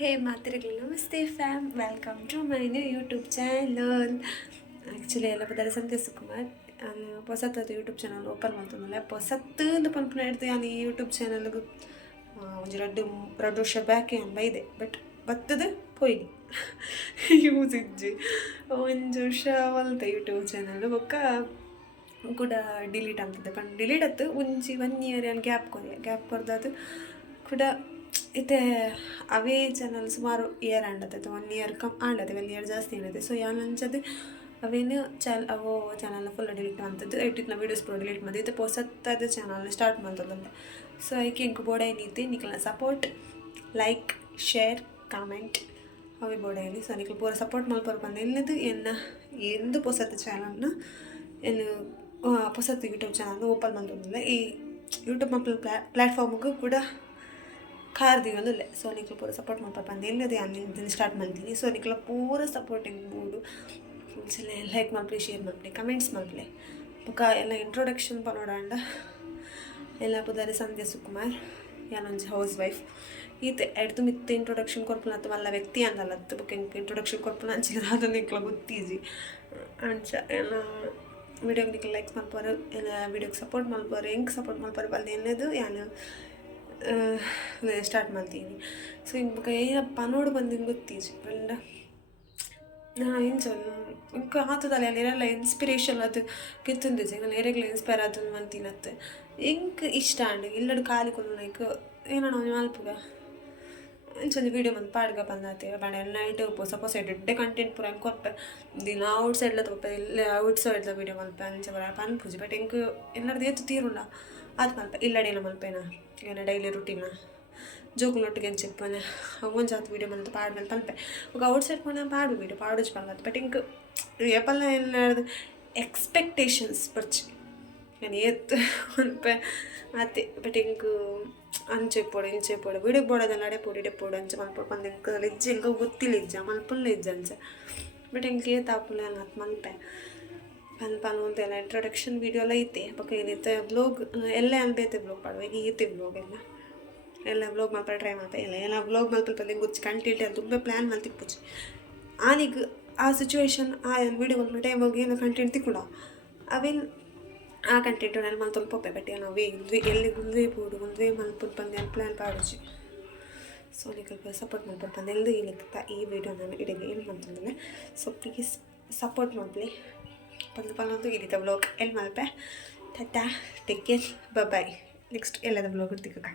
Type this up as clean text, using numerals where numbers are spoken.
ಹೇ ಮಾತಿರಲಿ ನಮಸ್ತೆ fam, welcome to my new YouTube channel. Actually ಎಲ್ಲ ಬದಲ ಸಂತೆ ಸುಕುಮಾರ್ ಹೊಸತ್ತದು ಯೂಟ್ಯೂಬ್ ಚಾನಲ್ ಓಪನ್ ಮಾಡ್ತಂದಲ್ಲ ಹೊಸತ್ತು ಪನ್ಪುನ ಹಿಡ್ದು ನಾನು ಈ ಯೂಟ್ಯೂಬ್ ಚಾನಲ್ಗೆ ಒಂದು ಎರಡು ವರ್ಷ ಬ್ಯಾಕ್ ಏನು ಇದೆ. ಬಟ್ ಬತ್ತದ ಪೋಯ್ಲಿ ಯೂಸ್ ಇಜ್ಜಿ ಒಂದು ವರ್ಷ ಹೊಲ್ತ ಯೂಟ್ಯೂಬ್ ಚಾನಲ್ ಬೊಕ್ಕ ಕೂಡ ಡಿಲೀಟ್ ಆಗ್ತದೆ. ಪಂಡ್ ಡಿಲೀಟ್ ಆಯ್ತು ಒಂಜಿ 1 ಇಯರ್ ಏನು ಗ್ಯಾಪ್ ಕೊರ್ದದು ಕೂಡ ಇತ್ತೆ ಅವೇ ಚಾನಲ್ ಸುಮಾರು ಇಯರ್ ಆಂಡತ್ತೆ 1 ಇಯರ್ ಆಂಡದೆ 1 ಇಯರ್ ಜಾಸ್ತಿ ಆಂಡದೆ. ಸೊ ಯಾನ್ ಅಂಚದು ಅವೇನು ಅವೋ ಚಾನಲ್ನ ಫುಲ್ ಡಿಲೀಟ್ ಮಾಡ್ತದ್ದು, ಎಟ್ಟಿನ ವೀಡಿಯೋಸ್ ಪೂರ ಡಿಲೀಟ್ ಮಾಡಿ ಇದು ಹೊಸತ್ತದ ಚಾನಲ್ ಸ್ಟಾರ್ಟ್ ಮಾಡ್ತದಂತೆ. ಸೊ ಅದಕ್ಕೆ ಇಂಕ ಬೋಡ ಏನೈತಿ ನಿಖಲ್ನ ಸಪೋರ್ಟ್, ಲೈಕ್, ಶೇರ್, ಕಾಮೆಂಟ್ ಅವೇ ಬೋಡ ಏನಿ. ಸೊ ನಿಖಲ್ ಪೂರ ಸಪೋರ್ಟ್ ಮಲ್ಪರು ಬಂದು ಎನ್ನದು ಎಂದು ಹೊಸತ್ತು ಚಾನಲ್ನ ಏನು ಹೊಸತ್ತು ಯೂಟ್ಯೂಬ್ ಚಾನಲ್ನ ಓಪನ್ ಮಾಡ್ತಂದಿಲ್ಲ. ಈ ಯೂಟ್ಯೂಬ್ ಮಕ್ಕಳ ಪ್ಲ್ಯಾಟ್ಫಾರ್ಮ್ಗೂ ಕೂಡ ಕಾರ್ದಿಗೊಂದಿಲ್ಲ. ಸೊ ನಿಖಲ್ ಪೂರ ಸಪೋರ್ಟ್ ಮಾಡ್ತಾ ಬಂದು ಎಲ್ಲದೆ ಅಲ್ಲಿ ಸ್ಟಾರ್ಟ್ ಮಾಡ್ತೀನಿ. ಸೊ ನಿಖಲ ಪೂರ ಸಪೋರ್ಟಿಂಗ್ ಮೂಡು ಒಂದ್ಸಲ ಲೈಕ್ ಮಾಡ್ಲಿ, ಶೇರ್ ಮಾಡ್ಲಿ, ಕಮೆಂಟ್ಸ್ ಮಾಡ್ಲಿ. ಬೊಕ್ಕ ಎಲ್ಲ ಇಂಟ್ರೊಡಕ್ಷನ್ ಪನೋಡಾಂಡ ಎಲ್ಲ ಪುದಾರೆ ಸಂಧ್ಯಾ ಸುಕುಮಾರ್, ಯಾನೊಂಜಿ ಹೌಸ್ ವೈಫ್ ಈತೆ ಎಡ್ದು ಮಿತ್ತು ಇಂಟ್ರೊಡಕ್ಷನ್ ಕೊರ್ಪುನ ಅಥವಾ ಮಲ್ಲ ವ್ಯಕ್ತಿ ಅಂದಲ್ಲತ್ತು ಬೊಕ್ಕ ಇಂಟ್ರೊಡಕ್ಷನ್ ಕೊರ್ಪುನ ಅಂಚಿಗೆ ಅದನ್ನು ನಿಕ್ಲ ಗೊತ್ತೀಜಿ ಅಂಚ ಎಲ್ಲ ವಿಡಿಯೋಗೆ ನಿಖಲ್ ಲೈಕ್ಸ್ ಮಲ್ಪಾರು, ಎಲ್ಲ ವಿಡಿಯೋಗೆ ಸಪೋರ್ಟ್ ಮಲ್ಪಾರು, ಹೆಂಗೆ ಸಪೋರ್ಟ್ ಮಲ್ಪಾರು ಬಲ್ಲೆ ಎನ್ನದು ಯಾನು ಸ್ಟಾರ್ಟ್ ಮಾಡ್ತೀನಿ. ಸೊ ಹಿಂಗೆ ಏನಪ್ಪ ನೋಡಿ ಬಂದು ಹಿಂಗೆ ಗೊತ್ತೀಜಿ ಬಂದ ಇಂಕ ಆತದಲ್ಲ ಅಲ್ಲೆಲ್ಲ ಇನ್ಸ್ಪಿರೇಷನ್ ಅದು ಕಿತ್ತಂದಿಜಿ ನಾನು ಏರೆಗ್ಲ ಇನ್ಸ್ಪೈರ್ ಆದ ಮಂತಿನತ್ತೆ ಹೆಂಗೆ ಇಷ್ಟ ಅಂಡೆ ಇಲ್ಲಡು ಖಾಲಿ ಕೊಂಡು ಲೈಕ್ ಏನೋ ನಾವು ಮಲ್ಪುಗ ಇಂಚೊಂದು ವೀಡಿಯೋ ಮಂದು ಪಾಡ್ಗ ಬಂದಾತೆ ಬಣ್ಣ ಎಲ್ಲ ನೈಟ್ ಹೊಸ ಎಡ್ಡೆ ಕಂಟೆಂಟ್ ಪೂರ ಹೆಂಗೆ ಕೊಪ್ಪೆ ದಿನ ಔಟ್ ಸೈಡ್ಲ ತಗೋಪೆ ಇಲ್ಲ ಔಟ್ ಸೈಡ್ಲ ವೀಡಿಯೋ ಮಲ್ಪೆ ಅಂಚೆ ಬರ ಪನ್ಪುಜಿ. ಬಟ್ ಹೆಂಗೆ ಎಲ್ಲರದ್ದು ಎತ್ತು ತೀರುಂಡ ಅದು ಮಲ್ಪೆ ಇಲ್ಲಡೇನ ಮಲ್ಪೇನ ಏನ ಡೈಲಿ ರುಟೀನ ಜೋಕುಲೊಟ್ಟಿಗೆ ಏನು ಚೆಪ್ಪನೆ ಒಂಜಿ ಆತು ವೀಡಿಯೋ ಬಂತು ಪಾಡ್ಮೇಲೆ ಪಲ್ಪೆ ಈಗ ಔಟ್ ಸೈಡ್ ಪೋಣ ಪಾಡು ವೀಡಿಯೋ ಪಾಡೋಚ್ ಬಂದದ್ದು. ಬಟ್ ಹಿಂಗೆ ಏಪಲ್ಲ ಏನು ಎಕ್ಸ್ಪೆಕ್ಟೇಷನ್ಸ್ ಬರ್ಚಿ ನಾನು ಏತ್ತು ಮಲ್ಪೆ ಆತೆ. ಬಟ್ ಹಿಂಗೆ ಅಂಚೆ ಪೋಡು ಇಂಚೆ ಪೋಡು ವೀಡಿಯೋ ಬೋಡೋದಲ್ಲ ಅಡೆ ಪೋಡು ಇಡೆ ಪೋಡು ಅಂಚೆ ಮಲ್ಪ ಬಂದು ಹಿಂಗೆ ಇಜ್ಜೆ ಹಿಂಗೆ ಗೊತ್ತಿಲ್ಲ ಇಜ್ಜ ಮಲ್ಪಲ್ಲ ಇಜ್ಜ ಅಂಚೆ. ಬಟ್ ಹಿಂಗೆ ಏತಾಪುಲ್ಲ ಹಂಗೆ ಅದು ಮಲ್ಪೆ ಪನ್ಪನ್ ಅಂತ ಎಲ್ಲ ಇಂಟ್ರೊಡಕ್ಷನ್ ವೀಡಿಯೋ ಎಲ್ಲ ಐತೆ. ಪಕ್ಕ ಏನೈತೆ ಬ್ಲಾಗ್ ಎಲ್ಲ ಅನ್ಬೇತೆ ಬ್ಲಾಗ್ ಪಾಡುವ ಈಗ ಈತೆ ಬ್ಲಾಗ್ ಎಲ್ಲ ಬ್ಲಾಗ್ ಮಲ್ಪ ಟ್ರೈ ಮಾಡ್ತಾ ಎಲ್ಲ ಬ್ಲಾಗ್ ಮಲ್ಪ ಗುಚ್ಚಿ ಕಂಟೆಂಟ್ ಅಂತ ತುಂಬ ಪ್ಲ್ಯಾನ್ ಮಲ್ತಿಪ್ಪುಚ್ಚಿ ಆನೀಗ ಆ ಸಿಚುವೇಶನ್ ಆ ವೀಡಿಯೋ ಒಂದು ಟೈಮ್ ಹೋಗಿ ಏನೋ ಕಂಟೆಂಟ್ ತಿಕ್ಕೊಡ ಅವೇನು ಆ ಕಂಟೆಂಟ್ ನಾನು ಮಲ್ತು ಪೊಪ್ಪೆ ಬಟ್ ನಾವು ಎಲ್ಲಿ ಮುಂದೆ ಪೋಡು ಮುಂದೆ ಮಲ್ಪದು ಬಂದು ಪ್ಲ್ಯಾನ್ ಪಾಡೋಚಿ. ಸೊ ನೀವು ಸಪೋರ್ಟ್ ಮಾಡ್ಬೋದು ಬಂದು ಎಲ್ಲಿ ಇಲ್ಲಿಕ್ತಾ ಈ ವಿಡಿಯೋ ನಾನು ಇಡೀಗೆ ಏನು ಮಾಡ್ತಿದ್ದೆ. ಸೊ ಪ್ಲೀಸ್ ಸಪೋರ್ಟ್ ಮಾಡಲಿ ಬಂದು ಬಂದು ಇಲ್ಲಿದ್ದ ಬ್ಲಾಗ್ ಎಲ್ಲಿ ಮಲ್ಪೆ ಟಾಟಾ, ಟೇಕ್ ಕೇರ್, ಬಾಯ್. ನೆಕ್ಸ್ಟ್ ಎಲ್ಲದ ಬ್ಲಾಗ್ ಇರ್ತಿಕ್ಕ.